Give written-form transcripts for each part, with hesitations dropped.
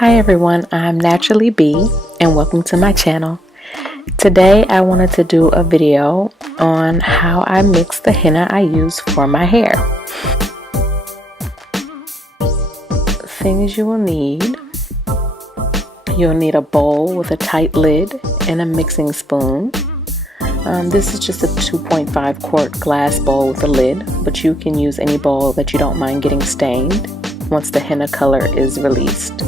Hi everyone, I'm Naturally B and welcome to my channel. Today I wanted to do a video on how I mix the henna I use for my hair. Things you will need: you'll need a bowl with a tight lid and a mixing spoon. This is just a 2.5 quart glass bowl with a lid, but you can use any bowl that you don't mind getting stained once the henna color is released.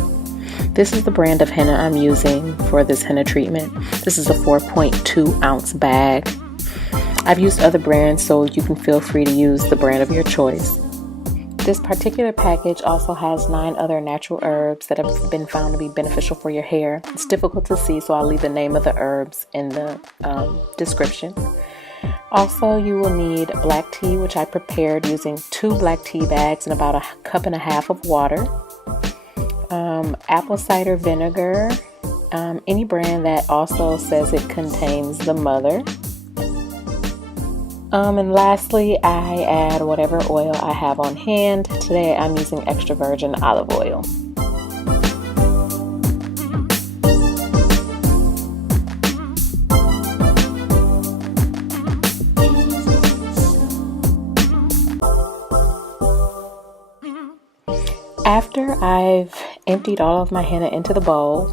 This is the brand of henna I'm using for this henna treatment. This is a 4.2 ounce bag. I've used other brands, so you can feel free to use the brand of your choice. This particular package also has 9 other natural herbs that have been found to be beneficial for your hair. It's difficult to see, so I'll leave the name of the herbs in the description. Also, you will need black tea, which I prepared using 2 black tea bags and about 1.5 cups of water. Apple cider vinegar, any brand that also says it contains the mother. And lastly, I add whatever oil I have on hand. Today I'm using extra virgin olive oil. After I've emptied all of my henna into the bowl,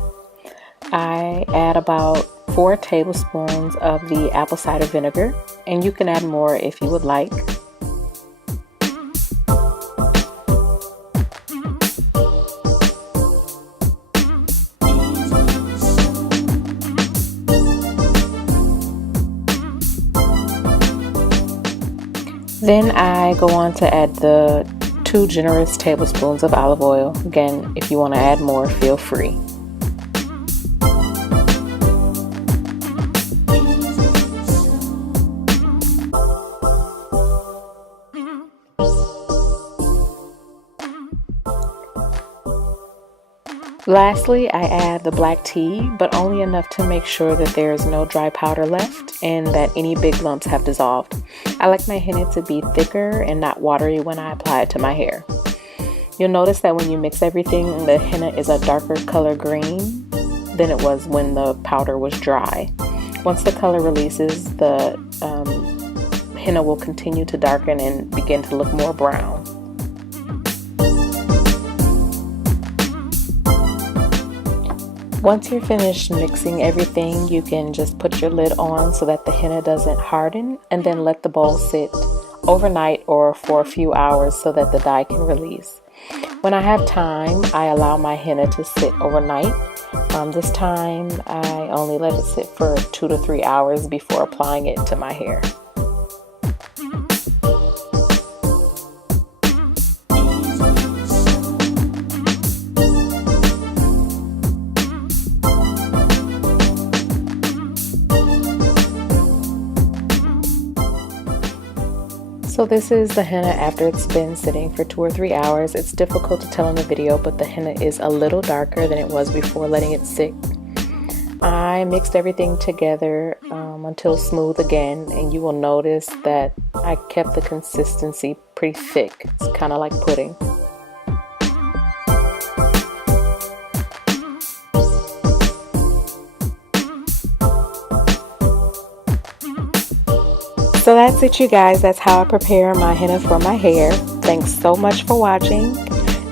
I add about 4 tablespoons of the apple cider vinegar, and you can add more if you would like. Then I go on to add the 2 generous tablespoons of olive oil. Again, if you want to add more, feel free. Lastly, I add the black tea, but only enough to make sure that there is no dry powder left and that any big lumps have dissolved. I like my henna to be thicker and not watery when I apply it to my hair. You'll notice that when you mix everything, the henna is a darker color green than it was when the powder was dry. Once the color releases, the henna will continue to darken and begin to look more brown. Once you're finished mixing everything, you can just put your lid on so that the henna doesn't harden, and then let the bowl sit overnight or for a few hours so that the dye can release. When I have time, I allow my henna to sit overnight. This time I only let it sit for 2 to 3 hours before applying it to my hair. So this is the henna after it's been sitting for 2 or 3 hours. It's difficult to tell in the video, but the henna is a little darker than it was before letting it sit. I mixed everything together until smooth again, and you will notice that I kept the consistency pretty thick. It's kind of like pudding. So that's it, you guys. That's how I prepare my henna for my hair. Thanks so much for watching.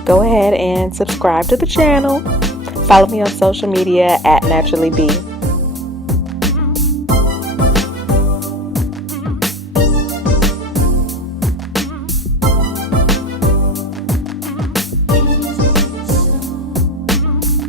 Go ahead and subscribe to the channel. Follow me on social media at Naturally B.